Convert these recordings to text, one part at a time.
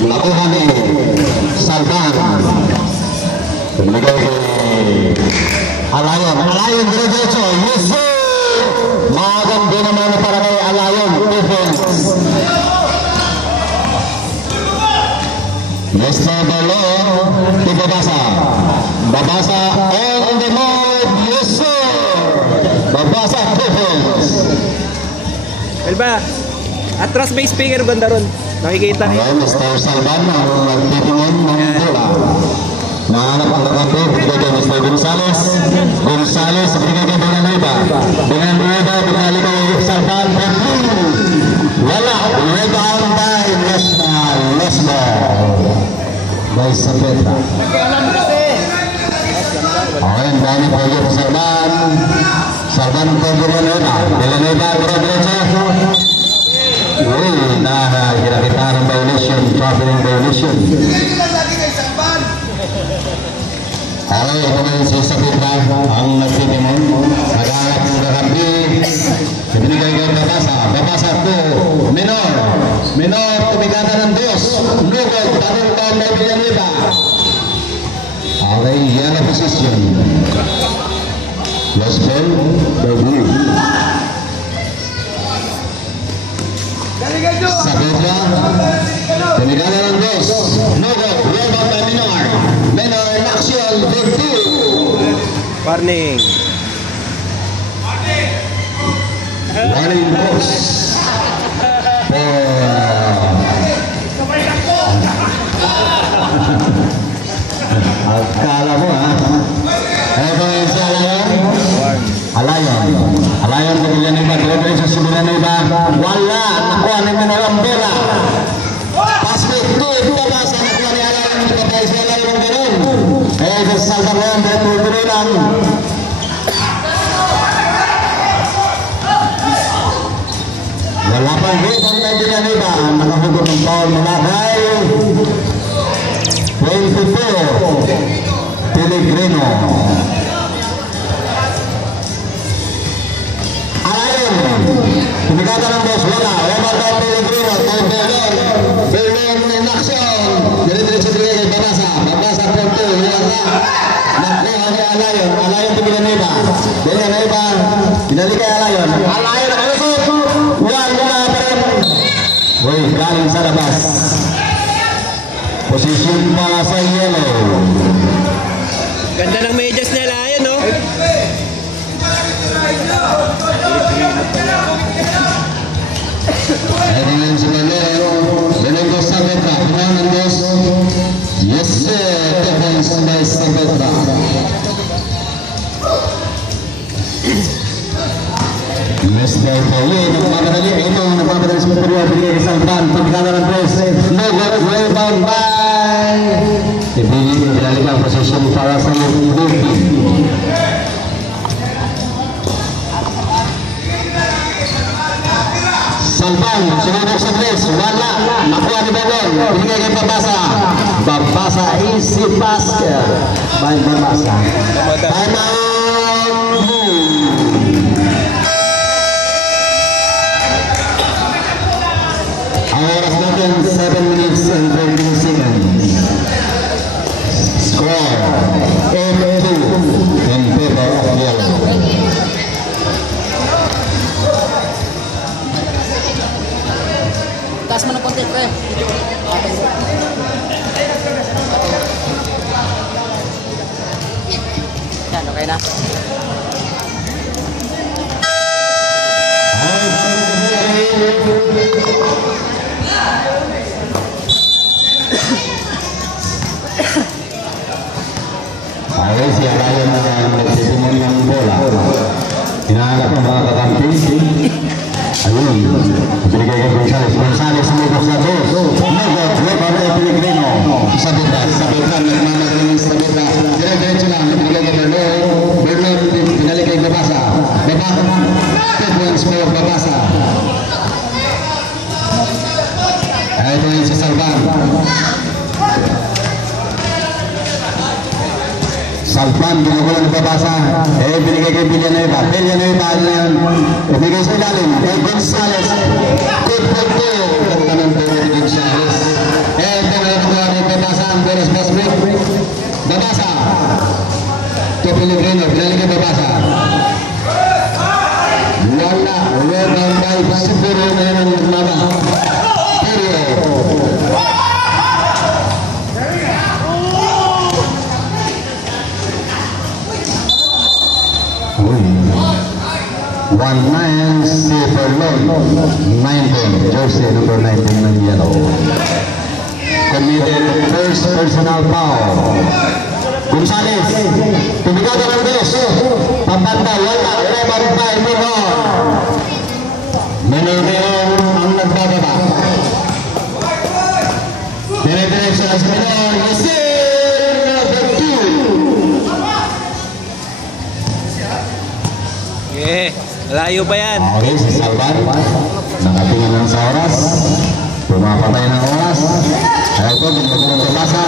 Melakukan ni Salban. Kemudian Alayon diretso. Yes. Maganda naman para kay Alayon defense. Mr. Balo, Babasa on the move. Yes sir. Babasa defense. Elba, atras may speaker banda ron. Nakikita. Mr. Salban ang titingin ng bola. Nahanap ang kakampi, bigay kay Mr. Gonzales, bigay kay Villanueva, binali kay Salvan, wala, rebound by Lesmo, by Sapeta. Okay, dami po yun sa Salvan po Villanueva, diretso. Uy, nakakita ng violation, traveling violation. Okay, ito ngayon si Sapita, ang nagtitimon, nag-aarap ng kakampi, ibinigay kay Babasa po, Minor, tumigata ng Diyos, Lugod, batong taon na Villanueva. Okay, yan ang position. Lost ball, by Blue. Sapita, tumigata ng Diyos, Lugod, rebound by Minor in action, big two. Warning. Warning post. Akala mo ha. Ito yung si Alayon sa Villanueva, diretso sa Villanueva. Wala, nakuha ni Minor ang bola. Pass-back to, Babasa, nakuha ni Alayon, nakapay si Alayon ang ganun. Ito sa Salvan, dito lang. Wala pang rebound na Villanueva, nakahugot ng foul mula kay 24 Pellegrino. Alayon, tumigata ng boss, wala daw Pellegrino, Berlon in action, diretso kay Babasa punto, nakuha ni Alayon to Villanueva, binalik kay Alayon, Uy, galing sa labas. Position para sa yellow. Ganda ng medyas nila, ayun no? Ito ngayon si Malero. Ganun ko sa Petra. Pinangan dos. Yes sir. Defense by sa Petra. Mr. Paulo, nagpapadali. Ito, nagpapadali sa Superior. Bigay isang ban. Pagkala ng press. No good. Rebound by. Binalik ang position para sa Lupi. Salvan, sunod sa press. Wala. Nakuha ni Babon. Bigay kay Babasa. Easy basket. By Babasa. Time out. Oras natin 7 minutes and 20 seconds. Score M2 in favor of yellow. Taas mo na konti, pre. Yan, okay na. Okay, si Alayon na nagsisimon ng bola. Hinahanap ang mga kakampi. Ayun, binigay kay Gonzales sumubok sa dos. Nugod, rebound kay Pellegrino. Sabita, nagmamagaling sa Sabita. Diretso lang, binigay kay Berlon, binalik kay Babasa. Defense for Babasa. Ito yung si Salvan. Salvan, binukulang Babasa. Binigay kay Villanueva. Ibigay sa ilalim kay Gonzales. Good for two. Ganda ng Gonzales. And the Dire-diretso na sa minor. Yasir Bertu. Yeah, malayo pa yan. Okay, si Salvan. Nakatingin lang sa oras. Pumapatay ng oras. Kaya ito, binagulong kapasa.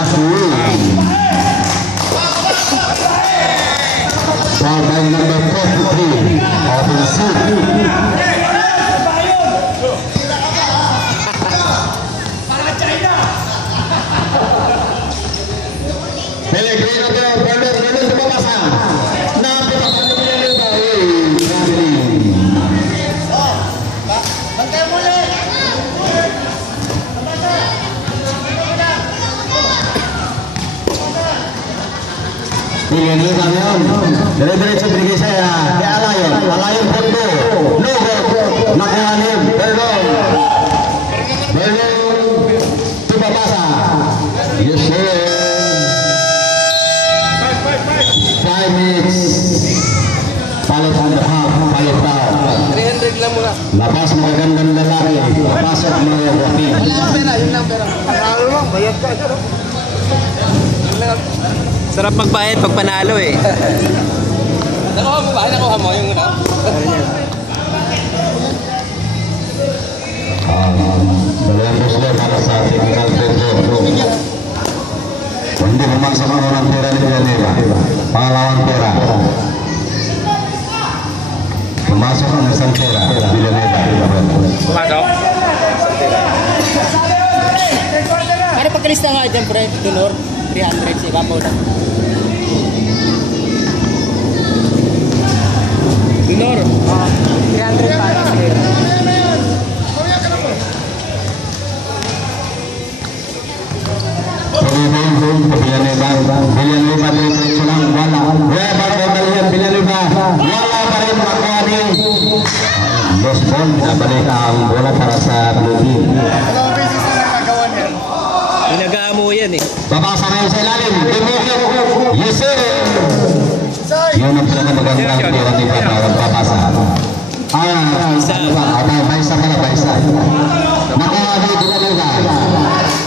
Foul by number 43. Offensive. Pellegrino de Fernando papasa. Napitapan niya yung iba. Bantay mo ulit! Tingnan niyo kami yun. Dire-diretso binigay saya. Kay Alayon. Alayon Fondo. Logo. Nakahalim. Berlong. Berlong. Tupapasa. Yes, sir. 5 minutes. Palit on the half. Palit down. 300 lang muna. Labas magagandang lalaki. Pasok mga Joaquin. Wala akong pera, yun lang pera. Ano lang, bayad ka. Sarap magbayad pag panalo eh. Nakuha mo ba? Nakuha mo yung ano? Dalawang Muslim para sa Typical Pedro. Hindi pumasok ang unang pera ni Villanueva. Pangalawang pera. Pumasok ang isang pera. Villanueva. Pumasok. Ano pagkalista nga dyan, pre? Donor? 300 si Ibabaw na. Donor. 300 para sige. Villanueva. Villanueva diretso lang. Wala. Wala pa Villanueva. Wala pa rin makuha ni Lost ball. Binabalik ang bola para sa blue team. Pinag-aamo yan eh. Babasa na yun sa ilalim. Yes, sir. Yun ang pinakamagandang pera ni Papawag Papasa. Baisa pala, Baisa. Nakuha ni Villanueva.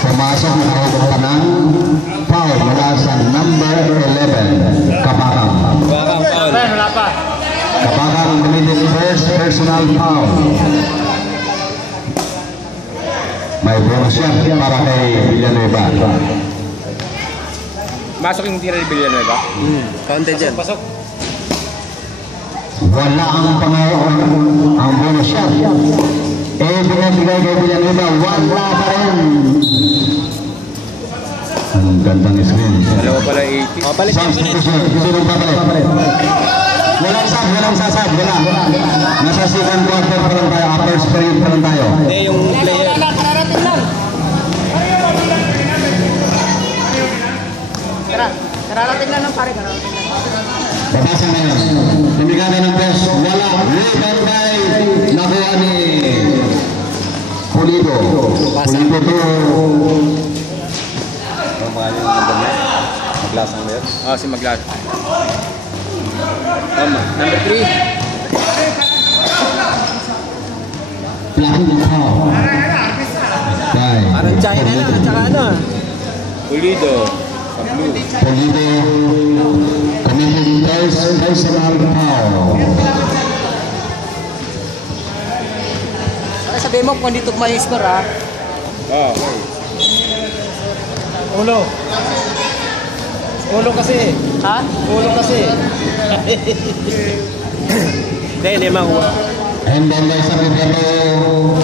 Pumasok na kawagan pa ng foul mula sa number 11, Kapakang. Bakang foul. Kapakang committed first personal foul. May bonus yan para kay Villanueva. Masok yung tira ni Villanueva. Counted dyan. Pasok. Wala ang bonus shot. Binibigay kay Villanueva, wala pa rin. Ang gandang screen. Dalawa pala 80. Oh, palit yan, palit. Sinong papalit? Walang sasad, wala. Nasa second quarter pa lang tayo, upper period pa lang tayo. Hindi, yung player. Kararating lang. Kararating lang ng pare, kararating lang. Babasa na yun. Nabigyan na ng press, wala. Rebound by nakuha ni Pulido. Pulido to. Ang pangalan ng number niya? Maglasang ba yun? Oo, si Maglas. Number 3. Plahing foul. Parang China lang at saka ano. Pulido. Pulido committed first personal foul. Sabihin mo kung dito kumain score ha. Oo. Ulo kasi. Ha? Ulo kasi. Hindi makuha. And then there's a Pedro.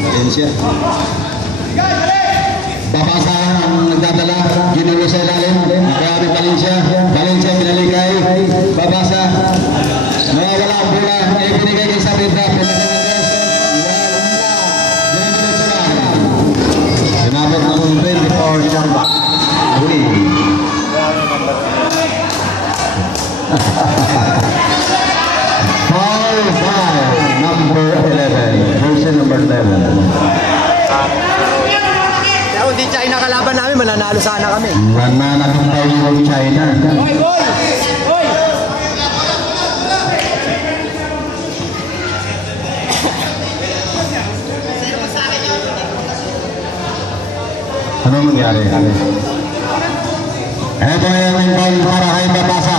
Valencia. Babasa ang nagdadala. Ginulo sa ilalim. Kaya ni Valencia. Valencia pinaligay. Babasa. Nawawala ang bola. Ibinigay kay sa Pedro. Sinabot ng 24 jump. Uy. Foul, number 11. Version number 11. Kaya kung di China kalaban namin, mananalo sana kami. Nananakit tayo yung China. Hoy! Hoy! Ano nangyari? Ito yung ball para kay Babasa.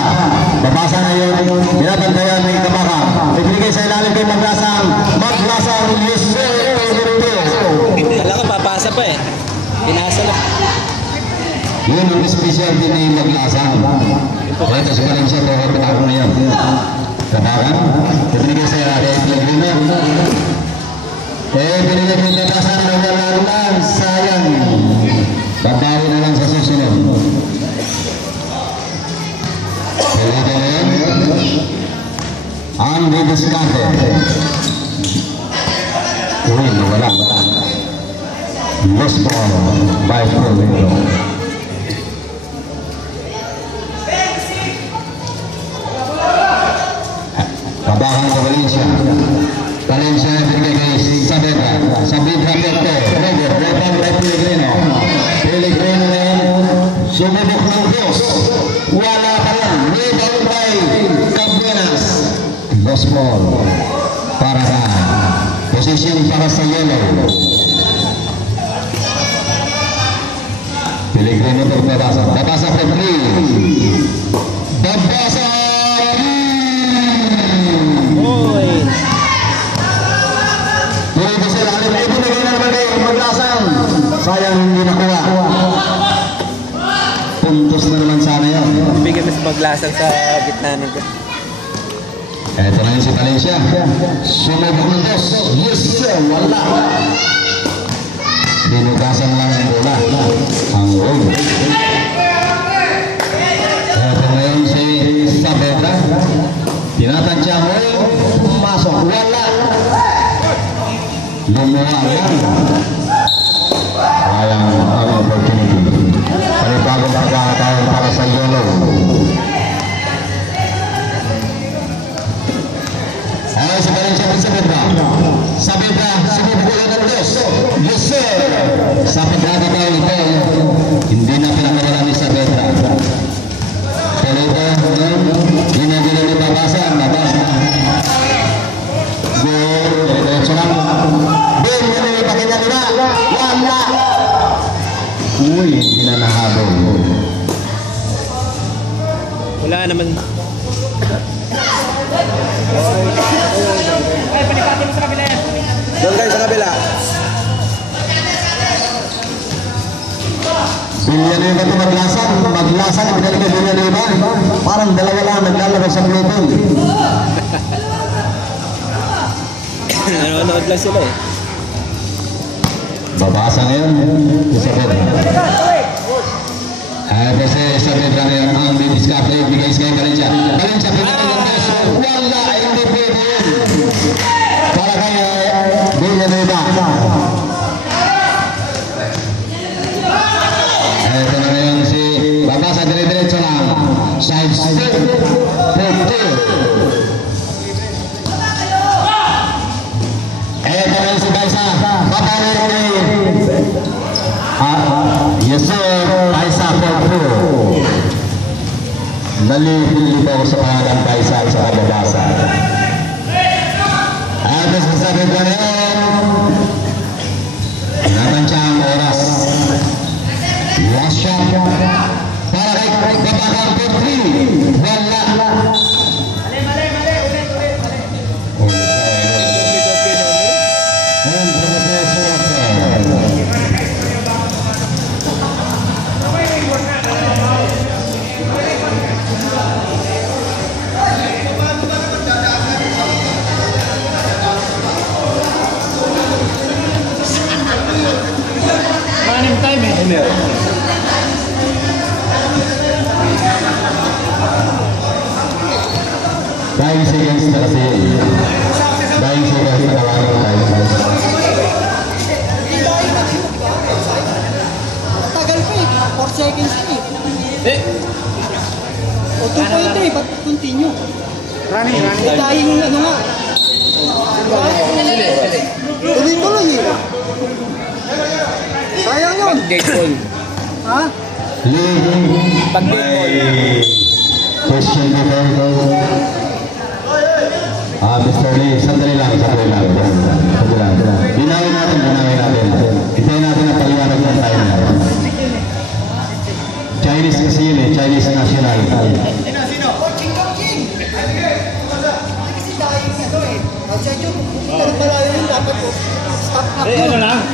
Babasa na yun. Binabantayan ng Kabaka. Ibigay sa ilalim kay Maglasang. Maglasang Yusuf. Kala ko papasa pa eh. Pinasa na. Yun ang special din ni Maglasang. Ito si Valencia. Ito ang pinako na yan. Kabakan. Ibigay sa ilalim. Binigay kay Babasa na lang. Sayang. Babawi na lang sa susunod. Pelito ngayon. Ang didiskarte. Uy, nawala. Lost ball by Pelito. Kabakan sa Valencia. Valencia binigay kay Saavedra. Saavedra Berto. Rebang by Pellegrino. Pellegrino ngayon. Sumubok ng Diyos. Wala pa rin. Rebang by Cabuenas. Lost ball. Para sa position para sa yellow. Pellegrino per Babasa. Babasa per 3. Babasa. Sayang hindi nakuha. Puntos na naman sana yan. Bigyan mo sa Maglasang sa gitna nito. Ito na yun si Valencia. Sumubok ng dos. Yes sir, wala. Binugasan lang ang bola. Ang roll. Ito na yun si Saavedra. Tinatansya mo yun. Pumasok. Wala. Lumuha lang. Sayang ang opportunity. Panibagong pagkakataon para sa yellow. Ay, si Valencia sa Saavedra. Saavedra, sumubok ulit ng dos. Yes sir. Sa pagkakataon ito, hindi na pinakawala ni Saavedra. Pero ito, ginagilo ni Babasa. Babasa. Goal. Diretso lang. Boom, yun yung ipakita nila. Wala. Uy, hindi na nahabol. Wala naman. Doon kayo sa kabila. Villanueva ito Maglasang. Maglasang ang pinalik ng Villanueva. Parang dalawa lang naglalaro sa global. Nanonood lang sila eh. Babasa ngayon. Isabel. Ito si Saavedra ngayon. Ang didiskarte. Bigay sa Valencia. Valencia pinakal ng beso. Wala. Hindi pwede yun. Para kay Villanueva. Ito na ngayon si Babasa. Dire-diretso lang. Side step. Pwede. Ito na si Baisa. Papalari. Yes sir. Baisa for 2. Nalipili po ako sa pangalan Baisa at sa Babasa. At nasasabi ko na yun. Natansya ang oras. Last shot. Para kay Babaka for 3. Wala. Dying seconds na kasi. Dying seconds na lang ang time. Tagal pa eh. 4 seconds pa eh. O 2.3, ba't continue? Running. Dying ano nga. Tuloy-tuloy eh. Sayang yun. Gate ball. Ha? Pag gate ball. Question before Mr. Lee, sandali lang. Dinawin natin. Hintayin natin na paliwanag ng tayo na.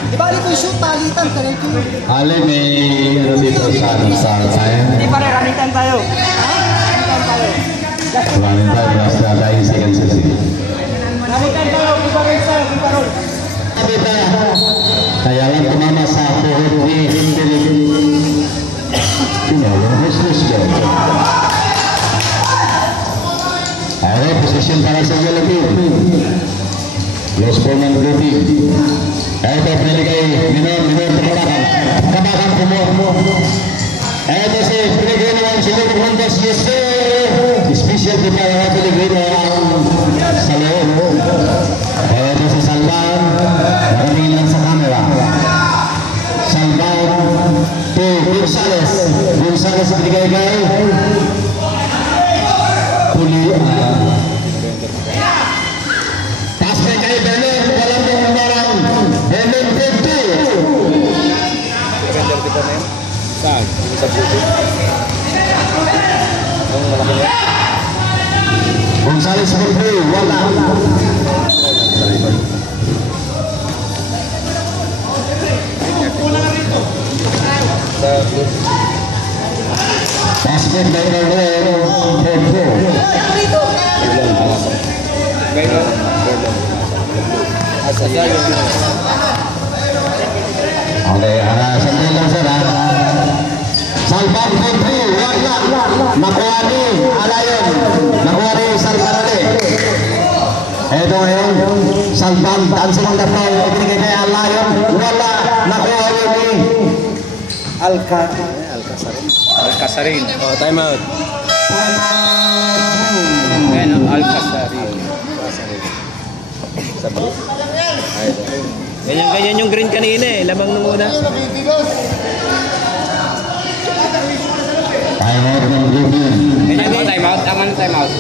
Di ba alin ko yung shoot, palitan, diretso yun. Ale, may ano dito sa tayo. Hindi pare, ramitan tayo. Running time, basta tayo second season. Ramitan tayo, kiparol tayo, kiparol. Kaya lang tumama sa tuhod ni Philip. Yung hustless dyan. Okay, position para sa yellow team. Los Pullman Grouping. Ito, pwede kay Minor, Tabakan. Tabakan po mo. Ito si Pilipino naman, si Luke Rondas, yes sir. Special kita yung Pilipino sa loob. Ito si Salvan, nakatingin lang sa camera. Salvan to Gonzales. Gonzales ibigay kay Puli. Taas na kay Belen, walang numarang Belen Pedro. Defender kita na yun. Saan? Sa puso. Ang malaki yan. Gonzales Pedro, wala. Basket by Pedro. Okay, sandali lang sir ha. Salvan Pedro, wala. Nakuha ni Alayon. Nakuha ni Salvarale. Ito ngayon, Salvan, dancing on the floor. Ibinigay kay Alayon. Wala. Nakuha ni Alcasarin. Oh, time out. Ayan ang Alcasarin. Ganyan yung green kanina eh. Lamang nung una. time out ng Grouping. Time out. Tama na time out.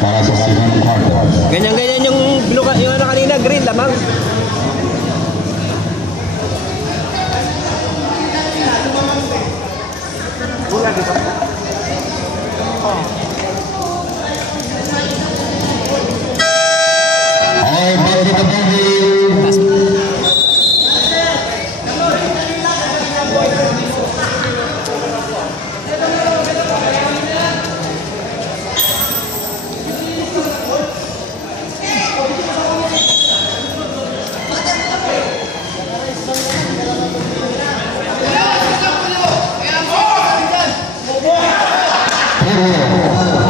Para sa second quarter. Ganyan yung blue yung ano kanina. Green lamang. Okay, back to the body.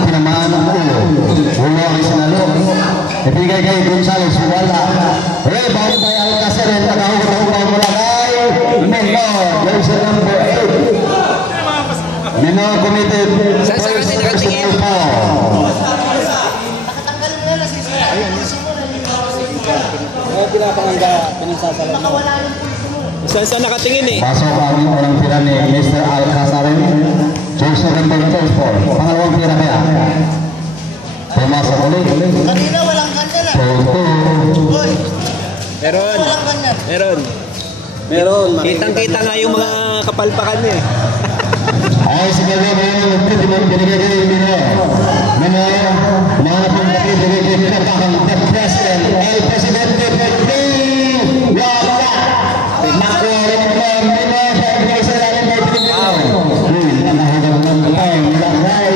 Tinamaan ang ulo. Ulo ang isinalo. Ibigay kay Gonzales, wala. Rebound by Alcaceres. Nakahugot-hugot mula kay Menor. Jersey number 8. Menor committed. Saan kasi nakatingin? Saan nakatingin eh? Pasok ang unang tira ni Mr. Alcaceres. Jersey number 34. Pangalawang tira kaya. Pumasok ulit. Kanina walang kanya na. Uy, Meron. walang kanya. Meron. Kitang-kita nga yung mga kapalpakan niya eh. Ay, sige na binigay kay Minor. Minor, mga pagkakit, binigay kay the President, El Presidente Pedro. Wala! Nakuha rin mo, Minor, pagkakit sa lalim kay Pilipino. Nanahagang ng time, lakay,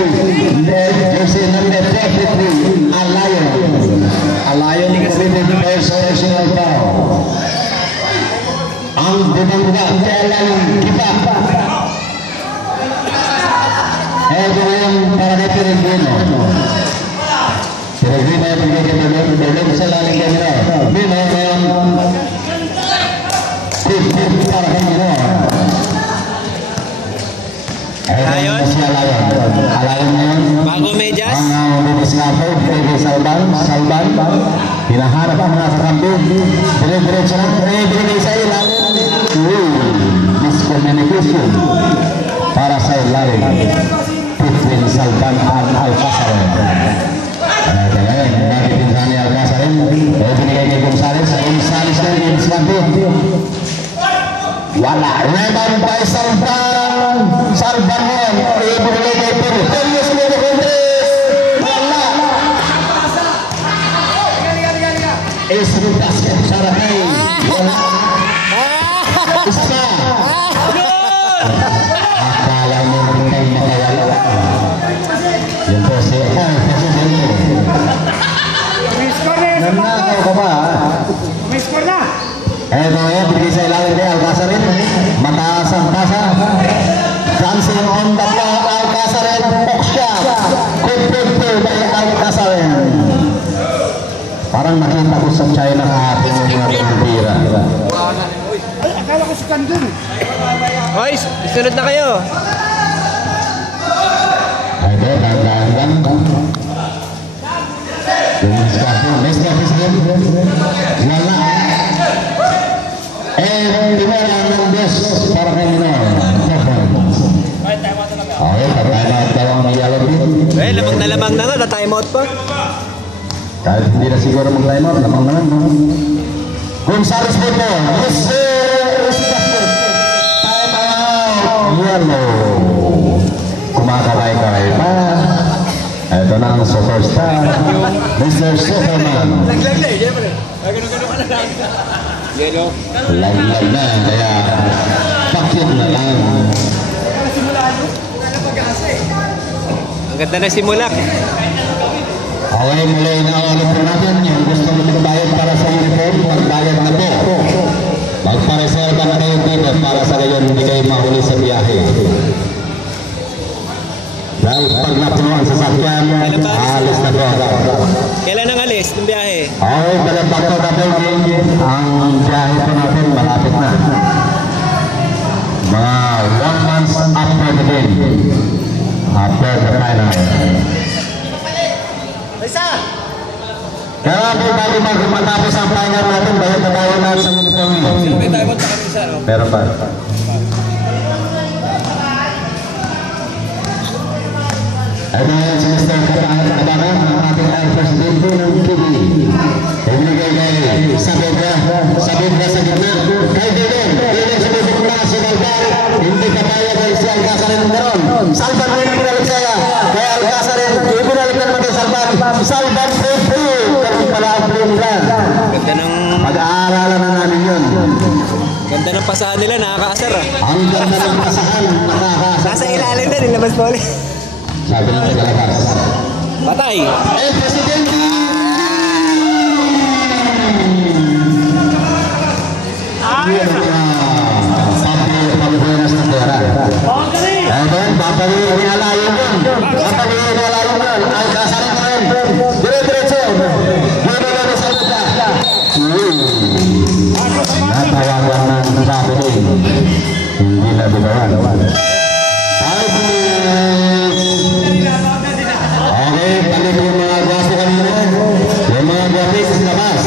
jersey number 33, Alayon. Alayon committed first personal foul. Ang bumangga, kailan kita. Ito ngayon para kay Peregrino. Peregrino ay pagkakita sa lalim kay Minor. Minor ngayon. Tip para kay Minor. Alayon? Si Alayon. Alayon ngayon. Bago medyas? Ang bumiskapo, kay Salban. Hinaharap ang mga kakampi. Dire-diretso lang. Binigay sa ilalim. Miscommunication. Para sa ilalim. Between Salban and Alcaceres. Ngayon, nakipinsan ni Alcaceres. Binigay kay Gonzales. Gonzales na yung diskante. Wala. Rebound by Salban. Salban ngayon. Ibigay kay Portelius Menecondes. Wala. Esri basket Sarakay. Wala. Eto ngayon, bigay sa ilalim kay Alcazarin. Mataas ang pasa. Dancing on the floor, Alcazarin. Box shot. Good by Alcazarin. Parang nakita ko sa China kahapon yung mga tira. Ay, akala ko si Kandun. Hoy, sunod na kayo. Ito, dahan-dahan lang. Yung skapo, may skapo sa wala. Timora ng dos para kay Minor. Okay, patay na daw ang yellow din. Eh, lamang na nga, na-time out pa. Kahit hindi na siguro mag-time out, lamang naman. Gonzales po ito. Yes, sir! Time out! Yellow. Kumakabay-kabay pa. Ito na ang superstar. Mr. Superman. Laglag na, kaya pakit na lang. Ang ganda na simula. Okay, muli na ulit po natin. Yung gusto mo magbayad para sa uniform, magbayad na po. Magpareserva na kayo dito para sa gayon hindi kayo mahuli sa biyahe. Dahil pag napuno ang sasakyan, alis na po. Kailan ang alis ng biyahe? Okay, balik back to the building. Ang biyahe po natin malapit na. Mga 1 month after the game. After the final. Kaya po bago matapos ang final natin, bayad na tayo na sa uniform. Meron ba? Ito yan si Mr. Kabakan, ang ating president po ng TV. Ibigay kay Sabedra sa gitna. Kay Didon sa bubuk na si Balbar. Hindi kapaya kay si Alcazarin ng meron. Salvan mo yung pinalik saya. Kaya Alcazarin, ibinalik na naman kay Salvan. Salvan free. Kasi pala ang free nila. Ganda ng... Pag-aaralan na namin yun. Ganda ng pasahan nila, nakakaasar ah. Ang ganda ng pasahan, nakakaasar. Nasa ilalim na, nilabas pa ulit. Sabi ng tagalabas. Patay! Eh, Presidente! Pambuenas na pera. Eh, Ben, papagawin inalayo nun. Papagawin inalayo nun. Alcazarin na rin. Dire-diretso. Gano'n sa lupa. Natawagan na ang sabi din. Hindi na binawan. Okay, balik yung mga gwapo kanina. Yung mga graphics sa labas.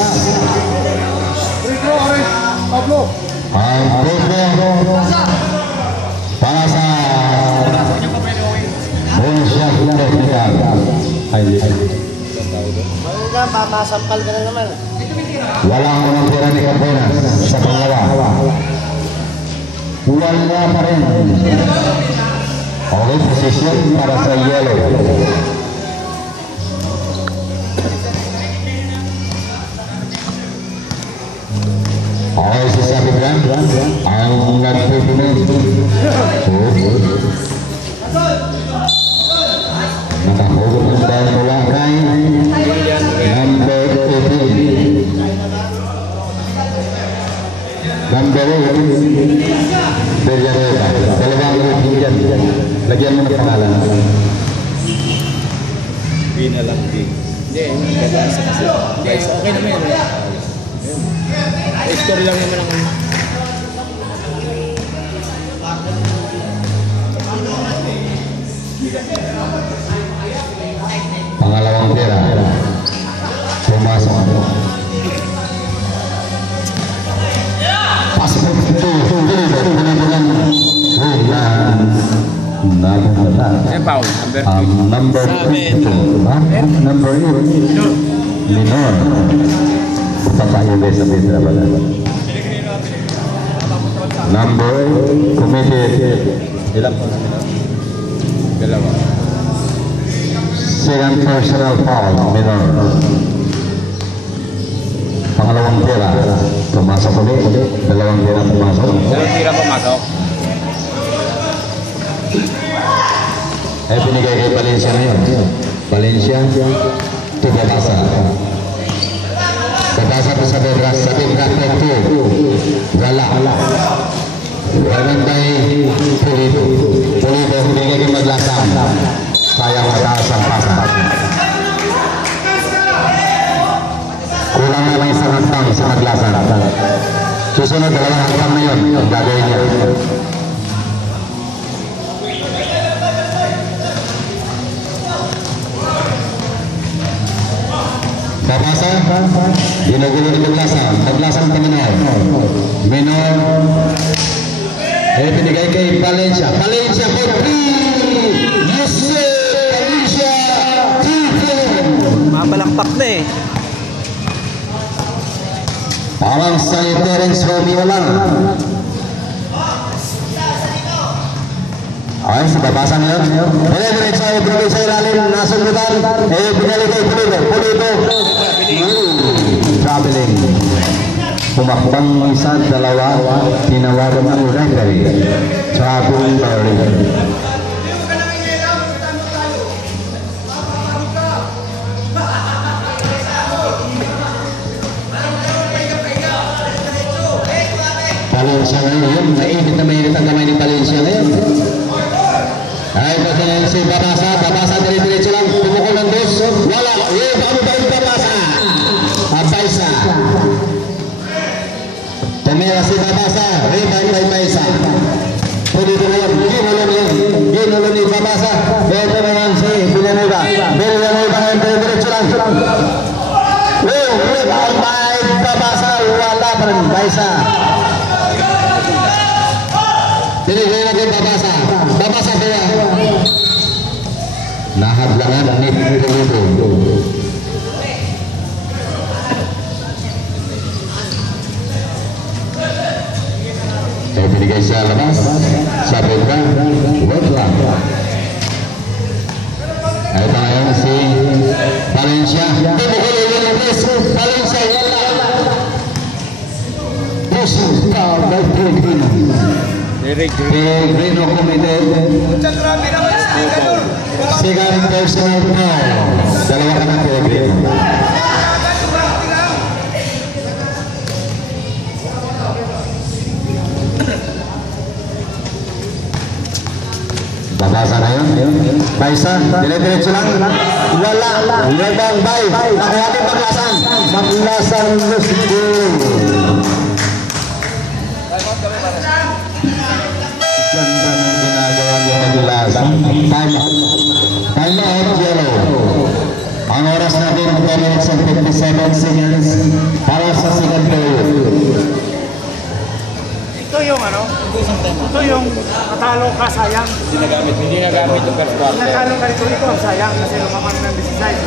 Ang photo para sa Bonsiak Technical. Masampal ka na naman. Walang unang tira ni Cardenas sa pangalawa. Wala pa rin. Okay, position para sa yellow. Okay, si Sabidran ang nagpipinit. Nakahulog ng dahil mula kay number 18. Number 8 Villanueva. Dalawang ulit dyan. Lagyan mo ng pangalan. Bina lang din. Hindi, gagasa kasi. Guys, okay naman yun. Story lang naman ang... Pangalawang pera. Pumasok. Pasok ito. Number 2. Number 8. Minor. Papayo sa Pedra ba? Number 8. Committed. Ilang po na minor? Dalawa. Second personal foul. Minor. Pangalawang tira. Pumasok ulit. Dalawang tira pumasok. Dalawang tira pumasok. Eh, pinigay kay Valencia ngayon. Valencia to Babasa. Babasa to sa Bedras. Sa Bedras 2. susunod, dalawang hakbang na yun. Gagawin niya. Babasa, ginugulo ni Taglasan. Taglasan Taminaw. Minor. Binigay kay Valencia. Valencia for 3. Yusef Valencia. Mabalakpak na eh. Parang sa Terence Romeo lang. Okay, sa babasa na yun. Pwede diretso, ibigay sa ilalim, nasundutan. Binalik kay Pulido. Pulido. Traveling. Pumakbang isa, dalawa, tinawagan ang referee. Traveling Barry. Valencia ngayon, mainit na mainit ang kamay ni Valencia ngayon. Ay, kasi si Babasa, Babasa diretso lang, pumukul ng dos, wala, bago ba yung Babasa? Baisa. Tumira si Babasa, rebound kay Baisa. Pwede ngayon, ginulo ni Babasa, ito na yan si Villanueva. Villanueva ngayon, diretso lang. Rebound by Babasa, wala pa rin Baisa. Binigay natin Babasa. Babasa kaya. Nahadlangan ni Pulido. Kaya binigay siya labas. Sabi ka, wait lang. Ito ngayon si Valencia. Pumukulong yung preso. Valencia, wala. Puso ka, by Pellegrino. Pellegrino committed. Second personal foul. Dalawa ka ng Pellegrino. Babasa na yun. Baisa, dire-diretso lang. Wala. Lebang bay. Nakuha din Maglasan. Maglasan Lusco. Ganda ng ginagawa niya Maglasan. Time out, yellow. Ang oras natin 10 minutes and 57 seconds para sa second period. Ito yung ano? Ito yung natalo ka, sayang. Hindi nagamit yung first quarter. Natalo ka ito ang sayang kasi lumaman ng 16.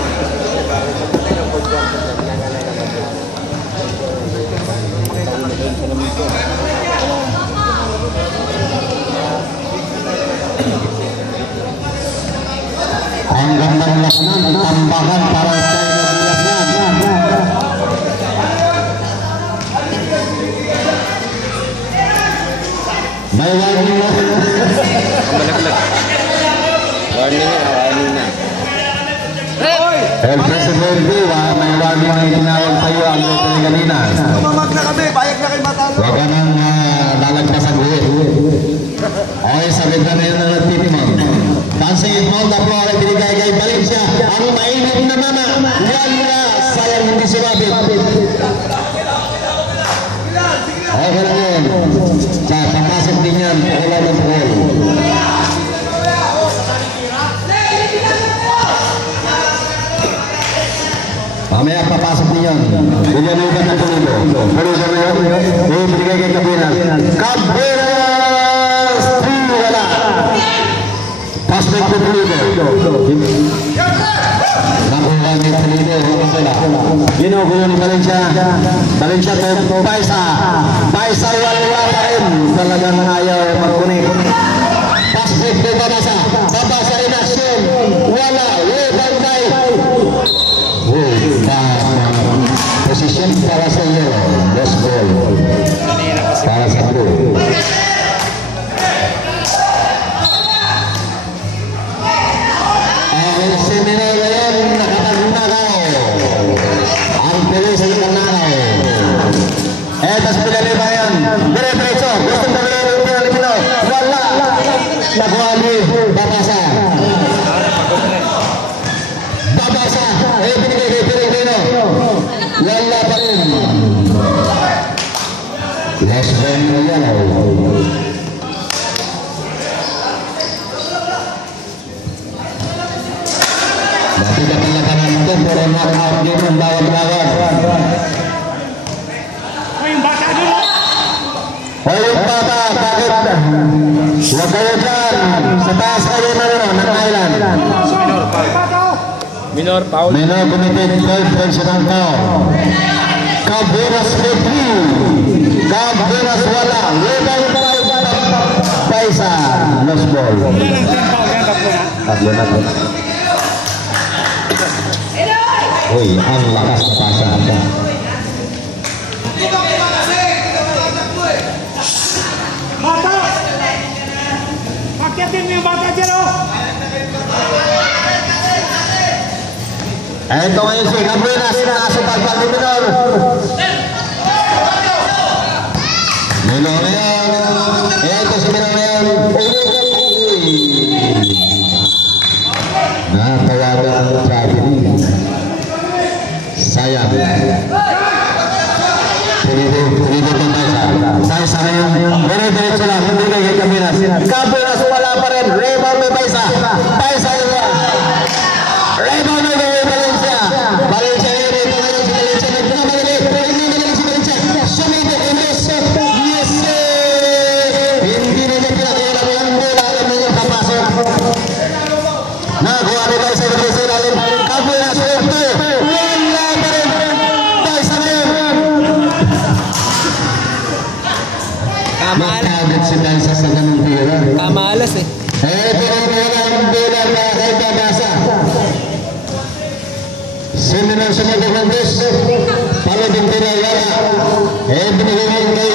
Ang gandang laknan, tambakan para sa laknan. May warning na. Malaglag. Warning na. El Presidente, may warning na itinawag sa iyo ang referee kanina. Mamag na kami, bayag na kayo matalo. Huwag ka nang lalagpas ang buhit. Okay, sabit na yun ang nagtitimang. Dancing it on the floor, binigay kay Valencia. Ang mainit na mama. Wala, sayang hindi sumabit. Okay lang yun. Sa papasok din yan, pakulan ng pukul. Mamaya papasok din yan. Binyanugan ng Pulido. Pulido na yun. Binigay kay Cabinas. Cabinas! Wala. Pasok kay Pulido. Nakuha ni Pulido. Ginugulo ni Valencia. Valencia to Baisa. Baisa wala pa rin. Talagang ayaw magkunik. Pasok kay Babasa. Babasa in action. Wala. Bantay. Position para sa iyo. Let's go. Para sa blue. Ang seminar ngayon nakatagnakaw. Ang pili sa ibang nakaw. Etos Villanueva yan. Dire-diretso. Gustong gawin yung Villanueva. Wala. Nakuha ni Babasa. Babasa. Binigay kay Pellegrino. Wala pa rin. Yes, yellow. Dati dapat lapangan itu pero knockout game ang bawat lawan. O yung bata dulu. O yung bata, bakit? Huwag kayo dyan. Sa taas kayo na rin, ng island. Minor foul. Minor committed third personal foul. Caberas Petri. Caberas wala. Lebang Paisa. Lost ball. Tatlo na po. Uy, ang lakas na pasa. Bata! Pakyatin mo yung bata dyan, oh! Ito ngayon si Caberas. Nakasupag pa ni Minor. Minor ngayon. Ito si Minor ngayon. Natawagan ang traffic. Sayang. Pinito ng Paisa. Paisa ngayon. Diretso lang. Hindi kay Caberas. Caberas wala pa rin. Rebound may Paisa. Paisa yun. Rebound may Valencia. Valencia ngayon. Ito ngayon si Valencia. Nagpinamagaling si Valencia. Sumite. Yes. Hindi na niya pinakira mo ang bola. Alam niya papasok. Nagawa ni Paisa. Caberas ito. Makagat si Paisa sa ganung tira. Kamalas eh. Ito ang bola na kay Tabasa. Sino ng sunod ng Condes? Palo din tinawala. Binigyan kay